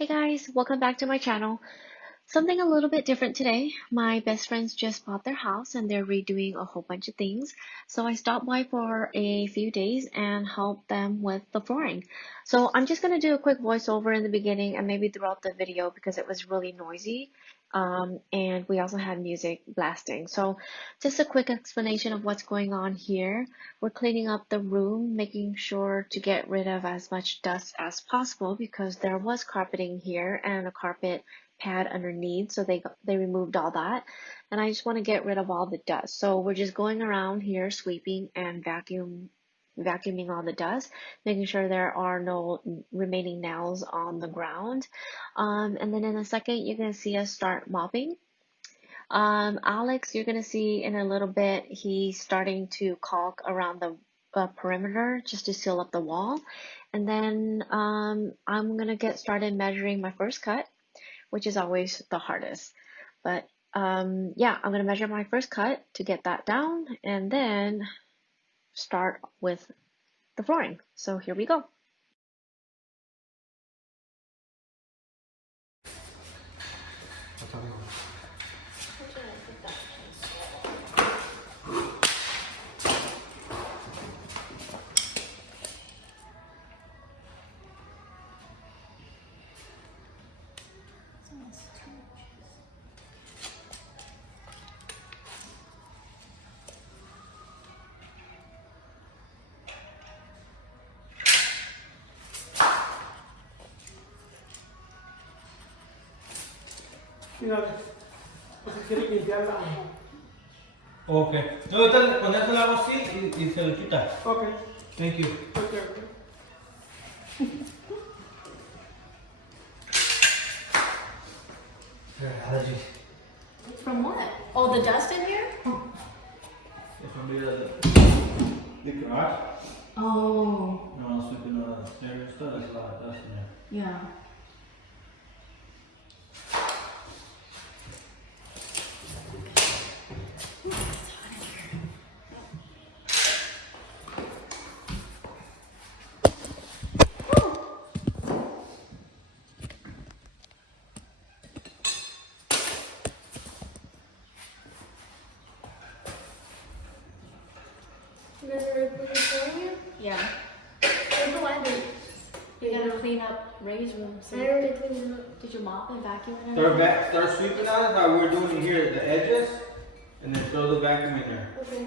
Hey guys, welcome back to my channel. Something a little bit different today. My best friends just bought their house and they're redoing a whole bunch of things. So I stopped by for a few days and helped them with the flooring. So I'm just going to do a quick voiceover in the beginning and maybe throughout the video because it was really noisy. And we also had music blasting. So just a quick explanation of what's going on here. We're cleaning up the room, making sure to get rid of as much dust as possible because there was carpeting here and a carpet pad underneath, so they removed all that, and I just want to get rid of all the dust. So we're just going around here sweeping and vacuuming all the dust, making sure there are no remaining nails on the ground. And then in a second you're gonna see us start mopping. Alex, you're gonna see in a little bit, he's starting to caulk around the perimeter just to seal up the wall. And then I'm gonna get started measuring my first cut, which is always the hardest. But yeah, I'm gonna measure my first cut to get that down and then start with the flooring. So here we go. Okay. No, ahorita con eso lo hago así y se lo quita. Okay. Thank you. Okay. Allergies. From what? Oh, the dust in here? From the garage. Oh, No, I was sweeping the stairs and stuff. There's a lot of dust in there. yeah. You guys are ready for me? Yeah. What do I do? You gotta clean up Ray's room. So I already cleaned it up. did you mop and vacuum and everything? Start sweeping out how we're doing it here, the edges, and then throw the vacuum in there. Okay.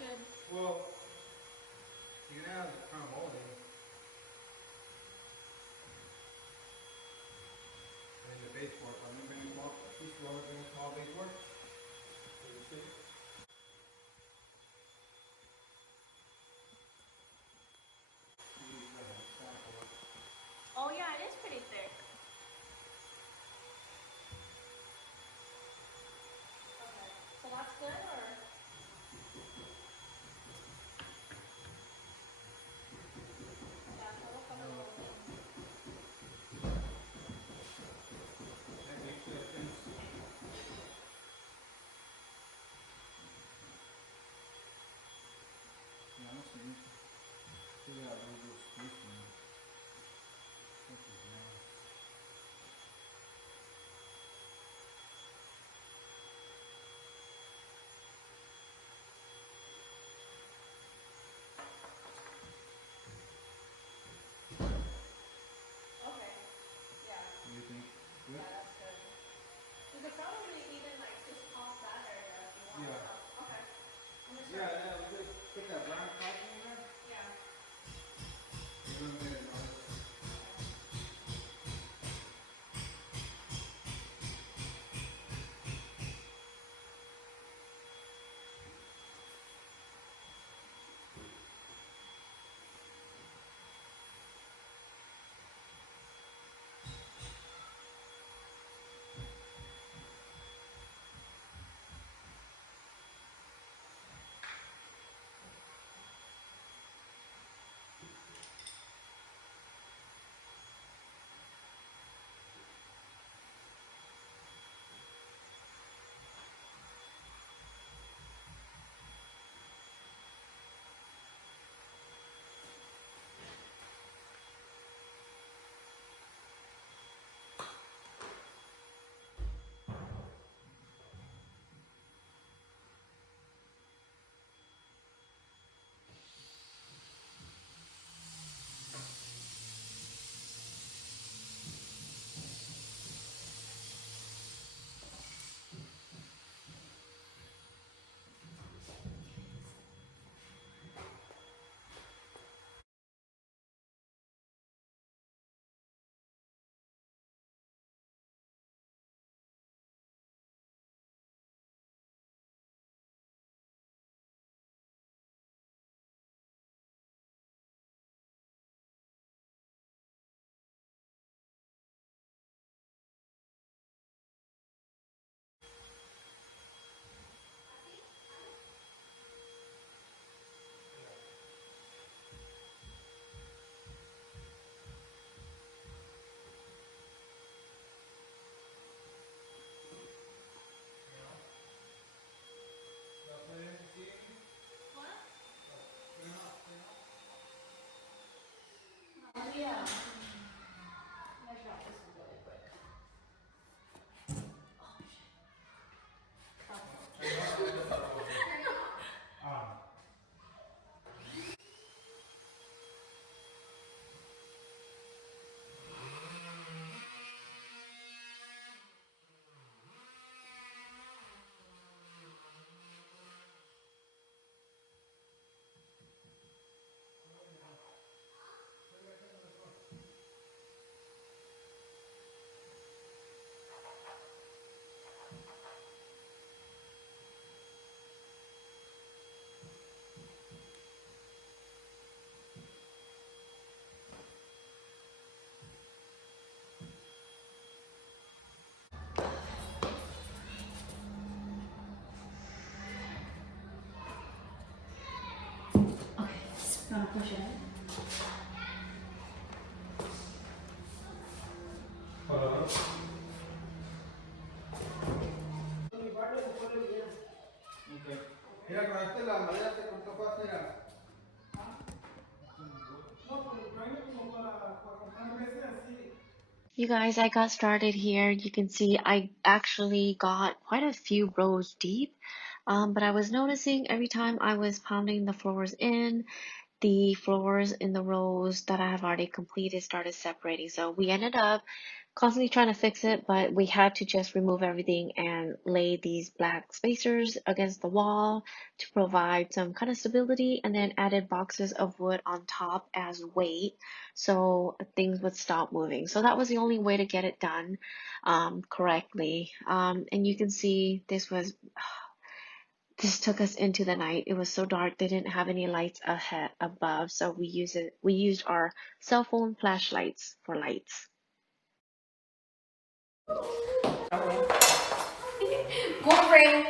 should. Well, you can have the crown molding. And the baseboard. I'm going to bring a small piece of bring a small baseboard. Can you see? Oh yeah, it is pretty thick. Okay, so that's good, or? Yeah, solo con el volumen. Yeah, no sé. Sí, a los pisos. Okay, yeah, What do you think? Good? yeah, that's good. You could probably even like just pop that area if you want. Yeah. Oh, okay. I'm gonna Yeah, start. yeah, we could put that brown top in there. Yeah. You're going to make it nice. What? Oh yeah. I'm gonna drop this one really quick. Oh shit. Okay, gonna push it. Okay. Mira, con este la madera se cortó fácil. Mira. You guys, I got started here. You can see I actually got quite a few rows deep. But I was noticing every time I was pounding the floors in, the floors in the rows that I have already completed started separating. So we ended up constantly trying to fix it, but we had to just remove everything and lay these black spacers against the wall to provide some kind of stability, and then added boxes of wood on top as weight so things would stop moving. So that was the only way to get it done correctly. And you can see this took us into the night. It was so dark. They didn't have any lights ahead above, so we used our cell phone flashlights for lights. Go ring.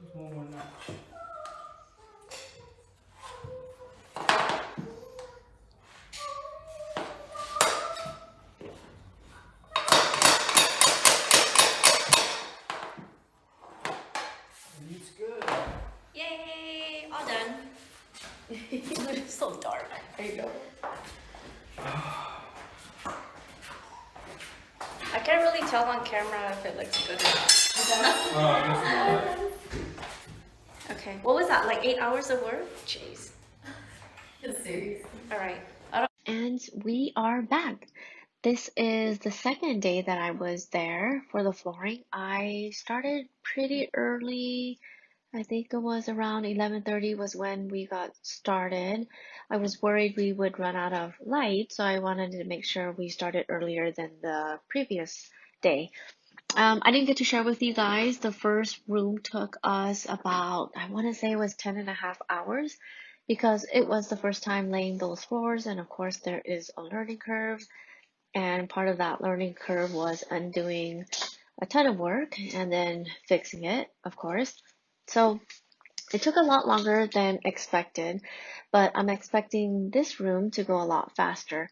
Just one more notch. It's good. Yay! All done. It's so dark. There you go. I can't really tell on camera if it looks good or not. Okay. What was that? Like 8 hours of work? Jeez. It's serious. All right. And we are back. This is the second day that I was there for the flooring. I started pretty early. I think it was around 11:30 was when we got started. I was worried we would run out of light, so I wanted to make sure we started earlier than the previous day. I didn't get to share with you guys. The first room took us about, I want to say it was 10.5 hours, because it was the first time laying those floors, and of course there is a learning curve, and part of that learning curve was undoing a ton of work and then fixing it, of course. So it took a lot longer than expected, but I'm expecting this room to go a lot faster.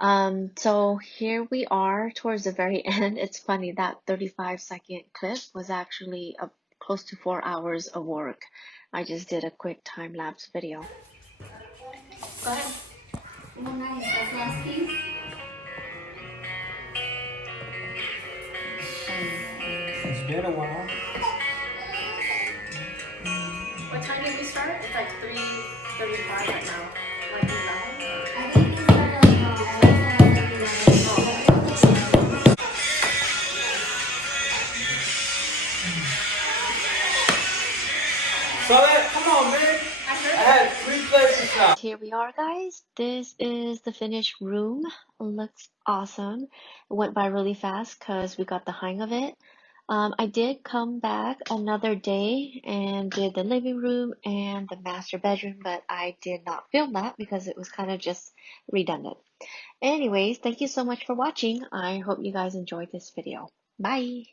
So here we are towards the very end. It's funny that 35-second clip was actually close to 4 hours of work. I just did a quick time lapse video. Go ahead. Oh, nice. That's the last piece. It's been a while. What time did we start? It's like 3:35 right now. Like 11? I think we started like Saw that? Come on, man. I had 3 places now. Here we are, guys. This is the finished room. Looks awesome. It went by really fast because we got the hang of it. I did come back another day and did the living room and the master bedroom, but I did not film that because it was kind of just redundant. Anyways, thank you so much for watching. I hope you guys enjoyed this video. Bye!